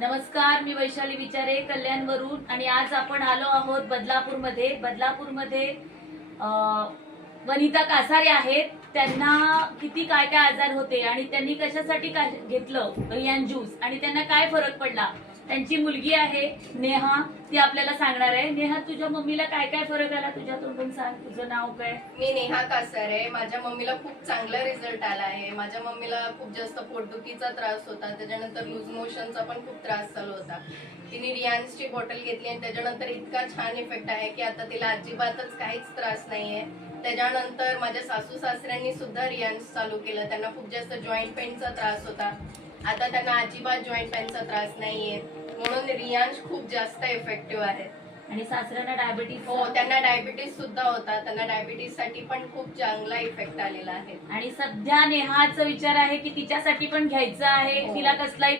नमस्कार मी वैशाली विचारे कल्याणवरून आणि आज आपण आलो आहोत बदलापूरमध्ये बदलापूरमध्ये वनिता कासारे आहेत त्यांना किती काय काय आजार होते आणि त्यांनी कशासाठी काय घेतलं यान ज्यूस आणि त्यांना काय फरक पडला त्यांची मुलगी आहे नेहा ती आपल्याला सांगणार आहे नेहा तुझ्या मम्मीला काय काय फरक आला तुझ्या पण सांग तुझं नाव काय मी नेहा कासार आहे माझ्या मम्मीला खूप चांगला रिझल्ट आला आहे माझ्या मम्मीला खूप जास्त पोटदुखीचा त्रास होता त्याच्यानंतर लूज मोशनचा पण खूप त्रास चालू होता तिने रियान्सची बॉटल घेतली आणि त्याच्यानंतर इतका छान इफेक्ट आहे की आता तिला अजिबातच काहीच त्रास नाहीये त्याच्यानंतर माझ्या सासू सासऱ्यांनी सुद्धा रियान्स चालू केलं त्यांना खूप जास्त जॉईंट पेनचा त्रास होता आता त्यांना अजिबात जॉईंट पेनचा त्रास नाहीये म्हणून रियान्स खूप जास्त इफेक्टिव्ह आहे आणि सासऱ्यांना डायबिटीस हो त्यांना डायबिटीस सुद्धा होता त्यांना डायबिटीस साठी पण खूप चांगला इफेक्ट आलेला आहे आणि सध्या नेहाचा विचार आहे की तिच्यासाठी पण घ्यायचा आहे हो. तिला कसलाही